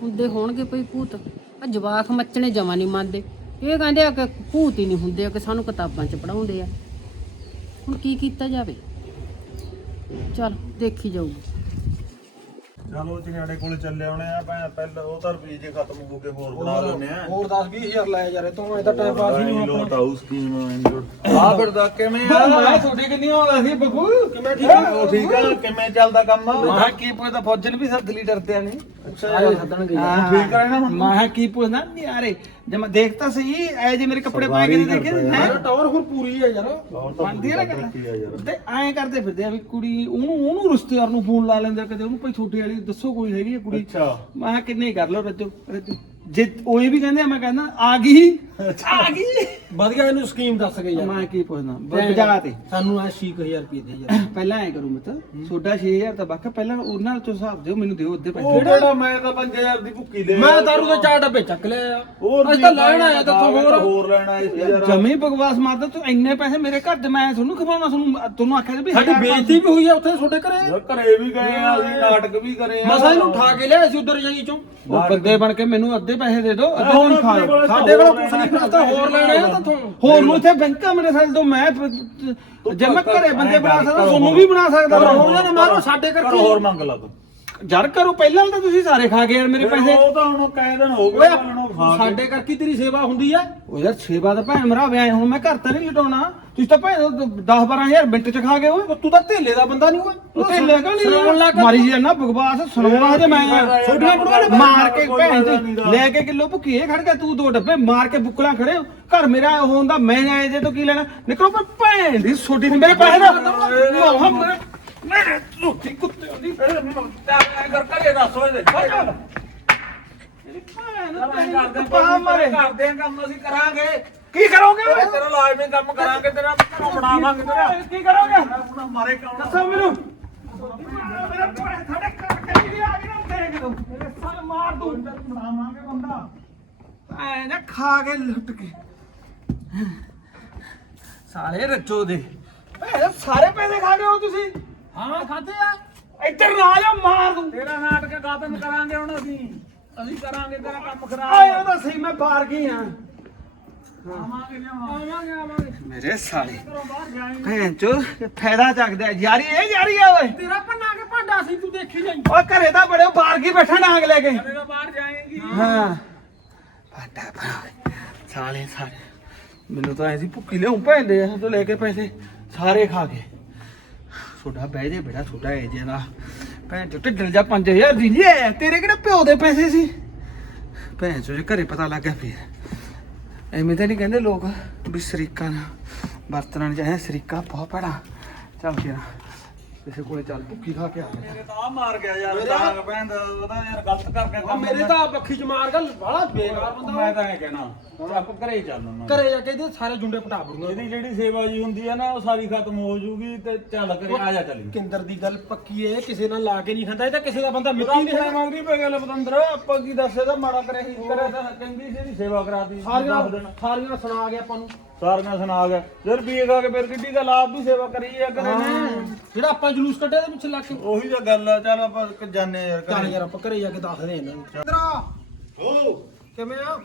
Speaker 3: ਹੁੰਦੇ ਹੋਣਗੇ ਭਈ ਭੂਤ। ਆ ਜਵਾਖ ਮੱਚਣੇ ਜਮਾ ਨਹੀਂ ਮੰਨਦੇ। ਇਹ ਕਹਿੰਦੇ ਆ ਕਿ ਭੂਤ ਹੀ ਨਹੀਂ ਹੁੰਦੇ ਆ ਕਿ ਸਾਨੂੰ ਕਿਤਾਬਾਂ 'ਚ ਪੜਾਉਂਦੇ ਆ। ਹੁਣ ਕੀ ਕੀਤਾ ਜਾਵੇ? ਚਲ ਦੇਖੀ ਜਾਊਗੀ।
Speaker 6: ਚਲੋ ਚਿਹੜੇ ਕੋਲੇ ਚੱਲੇ ਆਉਣੇ ਆ ਭੈਣ ਪਹਿਲਾਂ ਉਹ ਤਾਂ ਰੁਪਏ ਜੇ ਖਤਮ ਹੋ ਕੇ ਹੋਰ ਬਣਾ ਲੈਣੇ ਆ।
Speaker 1: ਹੋਰ 10 20000 ਲਾਇਆ ਜਾ ਰਿਹਾ ਤੂੰ ਇਹਦਾ ਟਾਈਮ ਪਾਸ
Speaker 6: ਨਹੀਂ ਲੋਟ ਆਊ ਸਕੀਮ ਐਂਡਰੋਇਡ ਆ ਫਿਰ ਦਾ ਕਿਵੇਂ ਆ?
Speaker 1: ਮੈਂ ਤੁਹਾਡੀ ਕਿੰਨੀ ਹੋਣਾ ਸੀ ਬੱਬੂ? ਕਿਵੇਂ ਠੀਕ
Speaker 6: ਉਹ ਠੀਕ ਆ ਕਿਵੇਂ ਚੱਲਦਾ ਕੰਮ?
Speaker 1: ਮੈਂ ਕੀ ਪੁੱਛਦਾ ਫੌਜਨ ਵੀ ਸੱਦ ਲਈ ਡਰਦੇ ਨਹੀਂ
Speaker 6: ਸਾਰੇ
Speaker 1: ਸੱਦਣਗੇ
Speaker 6: ਠੀਕ ਆ ਨਾ
Speaker 1: ਮੈਂ ਕੀ ਪੁੱਛਦਾ ਨਹੀਂ ਯਾਰੇ ਜਦ ਮੈਂ ਦੇਖਤਾ ਸਹੀ ਐ ਜੇ ਮੇਰੇ ਕੱਪੜੇ ਪਾ ਕੇ ਦੇਖੇ ਹੈ? ਟੌਰ ਹੋਰ ਪੂਰੀ ਹੈ ਯਾਰ। ਬਣਦੀ ਹੈ ਨਾ ਗੱਲ
Speaker 6: ਕੀ ਆ ਯਾਰ।
Speaker 1: ਤੇ ਐਂ ਕਰਦੇ ਫਿਰਦੇ ਆ ਵੀ ਕੁੜੀ ਉਹਨੂੰ ਉਹਨੂੰ ਰਿਸ਼ਤੇਦਾਰ ਨੂੰ ਫੋਨ ਲਾ ਲੈਂਦੇ ਆ ਕਦੇ ਉਹਨੂੰ ਭਾਈ ਛੋਟੇ ਵਾਲੀ ਦੱਸੋ ਕੋਈ ਹੈਗੀ ਕੁੜੀ।
Speaker 6: ਅੱਛਾ।
Speaker 1: ਮੈਂ ਕਿਹਾ ਕਿੰਨੇ ਕਰ ਲਓ ਰੱਜੋ ਰੱਜੋ। ਜੇ ਉਹ ਇਹ ਵੀ ਕਹਿੰਦੇ ਆ ਮੈਂ ਕਹਿੰਦਾ ਆ ਗਈ। ਆ ਗਈ।
Speaker 7: ਵਧੀਆ ਇਹਨੂੰ ਸਕੀਮ ਦੱਸ ਗਏ ਯਾਰ।
Speaker 1: ਮੈਂ ਕੀ ਪੁੱਛਦਾ? ਬਜਾ ਤੇ।
Speaker 7: ਸਾਨੂੰ ਆ 6000 ਰੁਪਏ ਦੇ ਯਾਰ।
Speaker 1: ਪਹਿਲਾਂ ਐ ਕਰੂੰ ਮੈਂ ਤਾਂ ਤੁਹਾਡਾ 6000 ਤਾਂ ਬਾਕੀ ਪਹਿਲਾਂ ਉਹਨਾਂ ਨਾਲ ਤੋਂ ਹਿਸਾਬ ਦਿਓ ਮੈਨੂੰ ਦਿਓ ਅੱਧੇ ਪੈਸੇ।
Speaker 6: ਉਹ ਕਿਹੜਾ ਮੈਂ ਤਾਂ 5000 ਦੀ ਭੁੱਕੀ ਲੈ
Speaker 7: ਮੈਂ ਦਾਰੂ ਦੇ ਚਾਰ ਡੱਬੇ ਚੱਕ ਲਿਆ
Speaker 6: ਹੋਰ
Speaker 7: ਅਸੀਂ ਤਾਂ ਲੈਣ ਆਇਆ ਤਾਂ ਹੋਰ
Speaker 6: ਹੋਰ ਲੈਣ ਸੀ ਯਾਰ।
Speaker 1: ਜਮੀ ਬਕਵਾਸ ਮਾਰਦਾ ਤੂੰ ਇੰਨੇ ਪੈਸੇ ਮੇਰੇ ਘਰ ਦੇ ਮੈਂ ਤੁਹਾਨੂੰ ਖਵਾਉਣਾ ਤੁਹਾਨੂੰ ਤੁਹਾਨੂੰ ਆਖਿਆ ਸੀ ਵੀ
Speaker 7: ਸਾਡੀ
Speaker 1: ਹਜ਼ਾਰ
Speaker 7: ਬੇਇੱਜ਼ਤੀ ਵੀ ਹੋਈ ਆ ਉੱਥੇ ਤੁਹਾਡੇ ਘਰੇ?
Speaker 6: ਯਾਰ ਘਰੇ ਵੀ ਗਏ ਆ ਅਸੀਂ ਨਾਟਕ ਵੀ ਕਰੇ ਆ।
Speaker 7: ਮਸਾ ਇਹਨੂੰ ਉਠਾ ਕੇ ਲਿਆ ਸੀ ਉਧਰ ਜਾਈ ਚੋਂ।
Speaker 1: ਉਹ ਬੰਦੇ ਬਣ ਕੇ ਮੈਨੂੰ ਅੱਧੇ ਪੈਸੇ ਦੇ ਦਿਓ ਅੱਧੇ
Speaker 6: ਹੁਣ
Speaker 1: ਖਾ ਲਓ।
Speaker 7: ਸਾਡੇ ਕੋਲ ਕੁਛ ਨਹੀਂ ਪਤਾ ਹੋਰ ਲੈਣੇ ਤੂੰ
Speaker 1: ਹੋਰ ਨੂੰ ਇੱਥੇ ਬੈਂਕਾਂ ਮੇਰੇ ਸਾਲ ਤੋਂ ਮੈਂ ਜੇ ਮੈਂ ਘਰੇ ਬੰਦੇ ਬਣਾ ਸਕਦਾ ਤੁਹਾਨੂੰ ਵੀ ਬਣਾ ਸਕਦਾ।
Speaker 7: ਉਹਨਾਂ ਨੇ ਮਾਰੋ ਸਾਡੇ
Speaker 6: ਕਰ
Speaker 7: ਕਰਕੇ
Speaker 6: ਹੋਰ ਮੰਗ ਲਾ ਤੂੰ।
Speaker 1: ਯਾਰ ਕਰੋ ਪਹਿਲਾਂ ਤਾਂ ਤੁਸੀਂ ਸਾਰੇ ਖਾ ਗਏ ਯਾਰ ਮੇਰੇ ਪੈਸੇ।
Speaker 6: ਉਹ ਤਾਂ ਹੁਣ ਕਹੇ ਦਿਨ ਹੋ
Speaker 7: ਓਏ
Speaker 6: ਗਏ ਉਹਨਾਂ ਨੂੰ ਖਾ ਕੇ।
Speaker 7: ਸਾਡੇ ਕਰਕੇ ਤੇਰੀ ਸੇਵਾ ਹੁੰਦੀ ਆ।
Speaker 1: ਉਹ ਯਾਰ ਸੇਵਾ ਤਾਂ ਭੈਣ ਮਰਾ ਵਿਆਹ ਹੁਣ ਮੈਂ ਘਰ ਤਾਂ ਨਹੀਂ ਲਟਾਉਣਾ। ਤੁਸੀਂ ਤਾਂ ਭੈਣ 10 12000 ਮਿੰਟ ਚ ਖਾ ਗਏ ਓਏ।
Speaker 7: ਤੂੰ ਤਾਂ ਢੇਲੇ ਦਾ ਬੰਦਾ ਨਹੀਂ ਓਏ।
Speaker 1: ਉੱਥੇ ਲੈ ਕੇ
Speaker 7: ਸੁਣਾਉਣ ਲੱਗ
Speaker 1: ਨਹੀਂ ਮਾਰੀ ਜੀ ਨਾ ਬਕਵਾਸ ਸੁਣਾਉਣਾ ਤੇ ਮੈਂ
Speaker 7: ਛੋਟੀਆਂ ਬੁੜੀਆਂ ਨੇ
Speaker 1: ਮਾਰ ਕੇ ਭੈਣ ਦੀ। ਲੈ ਕੇ ਕਿਲੋ ਭੁੱਕੀ ਇਹ ਖੜ ਗਿਆ ਤੂੰ ਦੋ ਡੱਬੇ ਮਾਰ ਕੇ ਬੁੱਕਲਾਂ ਖੜੇ ਹੋ। ਘਰ ਮੇਰਾ ਉਹ ਹੁੰਦਾ ਮੈਂ ਆਏ ਜੇ ਤੋਂ ਕੀ ਲੈਣਾ? ਨਿਕਲੋ ਪਰ ਭੈਣ ਦੀ ਛੋਟੀ ਦੀ ਮੇਰੇ ਪੈਸੇ ਦਾ। ਮੇਰੇ ਝੂਠੀ ਕੁੱਤੇ ਦੀ ਫਿਰ
Speaker 6: ਕਰ ਕਰੇ ਦੱਸ ਓਏ
Speaker 1: ਪਾ ਮਾਰੇ
Speaker 6: ਕਰਦੇ ਆ ਕੰਮ ਅਸੀਂ ਕਰਾਂਗੇ।
Speaker 1: ਕੀ ਕਰੋਗੇ? ਓਏ?
Speaker 6: ਤੇਰਾ ਲਾਜ਼ਮੀ ਕੰਮ ਕਰਾਂਗੇ ਤੇਰਾ ਘਰੋਂ ਬਣਾਵਾਂਗੇ ਤੇਰਾ।
Speaker 1: ਕੀ ਕਰੋਗੇ?
Speaker 6: ਆਪਣਾ ਮਾਰੇ ਕੌਣ
Speaker 1: ਦੱਸੋ ਮੈਨੂੰ। ਮੇਰੇ। ਪੈਸੇ ਸਾਡੇ ਘਰ ਕੇ ਵੀ ਆ ਗਏ ਨਾ ਤੇਰੇ ਕਿਦੋਂ ਮੇਰੇ ਸਾਲ ਮਾਰ ਦੂੰ। ਬਣਾਵਾਂਗੇ ਬੰਦਾ। ਐ ਨਾ ਖਾ ਕੇ ਲੁੱਟ ਕੇ। ਸਾਲੇ ਰੱਜੋ ਦੇ। ਭੈਣ ਸਾਰੇ ਪੈਸੇ ਖਾ ਗਏ ਹੋ ਤੁਸੀਂ?
Speaker 7: ਹਾਂ ਖਾਦੇ ਆ?
Speaker 1: ਇੱਧਰ ਨਾ ਆ ਜਾ ਮਾਰ ਦੂੰ।
Speaker 6: ਤੇਰਾ ਨਾਟਕ ਕਾਤਮ ਕਰਾਂਗੇ ਹੁਣ ਅਸੀਂ। ਅਸੀਂ ਕਰਾਂਗੇ ਤੇਰਾ ਕੰਮ
Speaker 1: ਆਏ
Speaker 6: ਖਰਾਬ
Speaker 1: ਉਹਦਾ ਸਹੀ ਮੈਂ ਬਾਹਰ ਗਈ ਆ?
Speaker 6: ਆਵਾਂਗੇ ਲਿਆਵਾਂਗੇ
Speaker 7: ਆਵਾਂਗੇ ਆਵਾਂਗੇ।
Speaker 1: ਮੇਰੇ ਸਾਲੇ। ਭੈਣ ਚੋ ਫਾਇਦਾ ਚੱਕਦਾ। ਯਾਰੀ ਇਹ ਯਾਰੀ ਆ ਓਏ।
Speaker 7: ਤੇਰਾ ਪੰਨਾ ਕੇ ਭਾਂਡਾ ਸੀ ਤੂੰ ਦੇਖੀ ਜਾਈ।
Speaker 1: ਓ ਘਰੇ ਤਾਂ ਬੜੇ ਬਾਹਰ ਕੀ ਬੈਠਾ ਨਾਂਗ ਲੈ ਕੇ?
Speaker 6: ਤੇਰਾ ਬਾਹਰ ਜਾਏਗੀ।
Speaker 1: ਹਾਂ। ਫਾਟਾ ਭਰਾ ਸਾਲੇ ਸਾਰੇ। ਮੈਨੂੰ ਤਾਂ ਐਸੀ ਭੁੱਕੀ ਲਿਆਉਂ ਪੈਂਦੇ ਆ ਤੋਂ ਲੈ ਕੇ ਪੈਸੇ ਸਾਰੇ ਖਾ ਗਏ ਛੋਟਾ, ਬਹਿ ਜੇ ਬੇੜਾ ਛੋਟਾ ਏ ਜੇ ਦਾ ਭੈਣ ਚੋ, ਢਿੱਡਲ ਜਾ 5000 ਦੀ ਲਿਆ ਤੇਰੇ ਕਿਹੜਾ ਪਿਓ ਦੇ ਪੈਸੇ ਸੀ? ਭੈਣ ਚੋ, ਜੇ ਘਰੇ ਪਤਾ ਲੱਗ ਗਿਆ ਫੇਰ। ਐਵੇਂ ਤਾਂ ਨਹੀਂ ਕਹਿੰਦੇ ਲੋਕ ਵੀ ਸਰੀਕਾ ਨਾ ਵਰਤਣਾ ਨਹੀਂ ਚਾਹੀਦਾ। ਸਰੀਕਾ ਬਹੁਤ ਭੈੜਾ। ਚੱਲ ਫੇਰ। ਕਿਸੇ ਕੋਲੇ ਚੱਲ ਭੁੱਕੀ ਖਾ ਕੇ ਆ ਗਿਆ
Speaker 6: ਮੇਰੇ ਤਾਂ ਆ ਮਾਰ ਗਿਆ ਯਾਰ ਤਾਂ ਭੈਣ ਦਾ ਉਹਦਾ ਯਾਰ ਗਲਤ ਕਰਕੇ
Speaker 7: ਆ
Speaker 6: ਕੰਮ
Speaker 7: ਮੇਰੇ ਤਾਂ ਬੱਖੀ ਚ ਮਾਰ ਗੱਲ ਬੜਾ ਬੇਕਾਰ ਬੰਦਾ
Speaker 6: ਮੈਂ ਤਾਂ ਇਹ ਕਹਿਣਾ ਚੱਪ ਘਰੇ ਹੀ ਚੱਲ ਉਹਨਾਂ
Speaker 7: ਘਰੇ ਜਾ ਕੇ ਇਹਦੇ ਸਾਰੇ ਜੁੰਡੇ ਪਟਾ ਬੜੂਗਾ
Speaker 6: ਇਹਦੀ ਜਿਹੜੀ ਸੇਵਾ ਜੀ ਹੁੰਦੀ ਹੈ ਨਾ ਉਹ ਸਾਰੀ ਖਤਮ ਹੋ ਜੂਗੀ ਤੇ ਚੱਲ ਕਰੇ ਆ ਜਾ ਚੱਲੀ।
Speaker 7: ਕਿੰਦਰ ਦੀ ਗੱਲ ਪੱਕੀ ਏ ਕਿਸੇ ਨਾਲ ਲਾ ਕੇ ਨਹੀਂ ਖਾਂਦਾ ਇਹ ਤਾਂ ਕਿਸੇ ਦਾ ਬੰਦਾ ਮਿੱਟੀ ਨਹੀਂ ਖਾਂਦਾ
Speaker 6: ਮੰਗਦੀ ਪਈ ਗੱਲ ਪਤੰਦਰ ਆਪਾਂ ਕੀ ਦੱਸੇ ਤਾਂ ਮਾੜਾ ਕਰੇ ਹੀ ਕਰੇ ਤਾਂ ਕਹਿੰਦੀ ਸੀ ਇਹਦੀ ਸੇਵਾ ਕਰਾਤੀ
Speaker 7: ਸਾਰੀਆਂ
Speaker 6: ਦੱਸ ਦੇਣਾ।
Speaker 7: ਸਾਰੀਆਂ ਸੁਣਾ ਗਿਆ ਆਪਾਂ ਨੂੰ।
Speaker 6: ਸਾਰੀਆਂ ਸੁਣਾ ਗਿਆ। ਜੇ ਰੁਪਈਏ ਖਾ ਕੇ ਫਿਰ ਕਿੱਡੀ ਗੱਲ ਆਪ ਵੀ ਸੇਵਾ ਕਰੀ ਆ ਕਰੇ ਨੇ।
Speaker 7: ਜਿਹੜਾ ਆਪਾਂ ਜਲੂਸ ਕੱਢਿਆ ਦੇ ਪਿੱਛੇ ਲੱਗ ਕੇ।
Speaker 6: ਉਹੀ ਤਾਂ ਗੱਲ ਆ ਚੱਲ ਆਪਾਂ ਜਾਣੇ ਯਾਰ
Speaker 7: ਚੱਲ ਯਾਰ ਆਪਾਂ ਘਰੇ ਜਾ ਕੇ ਦੱਸਦੇ ਆ ਇਹਨਾਂ ਨੂੰ।
Speaker 4: ਹੋ।
Speaker 7: ਕਿਵੇਂ ਆ?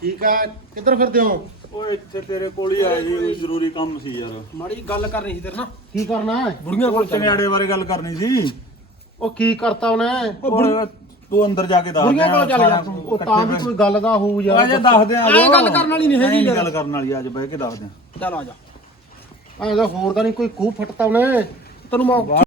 Speaker 4: ਠੀਕ ਆ ਕਿੱਧਰ ਫਿਰਦੇ ਹੋ?
Speaker 6: ਓਏ ਇੱਥੇ ਤੇਰੇ ਕੋਲ ਹੀ ਆਏ ਸੀ ਕੋਈ ਜ਼ਰੂਰੀ ਕੰਮ ਸੀ ਯਾਰ।
Speaker 7: ਮਾੜੀ ਗੱਲ ਕਰਨੀ ਸੀ ਤੇਰੇ ਨਾਲ।
Speaker 4: ਕੀ ਕਰਨਾ ਹੈ?
Speaker 7: ਬੁੜੀਆਂ ਕੋਲ ਚੱਲ
Speaker 6: ਚੰਗਿਆੜੇ ਬਾਰੇ ਗੱਲ ਕਰਨੀ ਸੀ।
Speaker 4: ਉਹ ਕੀ ਕਰਤਾ ਉਹਨੇ?
Speaker 6: ਓਏ ਤੂੰ ਅੰਦਰ ਜਾ ਕੇ ਦੱਸ
Speaker 7: ਬੁੜੀਆਂ ਕੋਲ ਚੱਲ ਜਾ ਤੂੰ।
Speaker 4: ਉਹ ਤਾਂ ਵੀ ਕੋਈ ਗੱਲ ਦਾ ਹੋਊ
Speaker 6: ਆ
Speaker 4: ਯਾਰ
Speaker 6: ਜਾ ਦੱਸ ਦੇ ਆ
Speaker 7: ਐਂ ਗੱਲ ਕਰਨ ਵਾਲੀ ਨਹੀਂ ਹੈਗੀ
Speaker 6: ਗੱਲ ਕਰਨ ਵਾਲੀ ਅੱਜ ਬਹਿ ਕੇ ਦੱਸ ਦੇ
Speaker 7: ਚੱਲ ਆ ਜਾ।
Speaker 4: ਐਂ ਤਾਂ ਹੋਰ ਤਾਂ ਨਹੀਂ ਕੋਈ ਖੂਹ ਫਟਤਾ ਉਹਨੇ।
Speaker 7: ਤੈਨੂੰ ਮੈਂ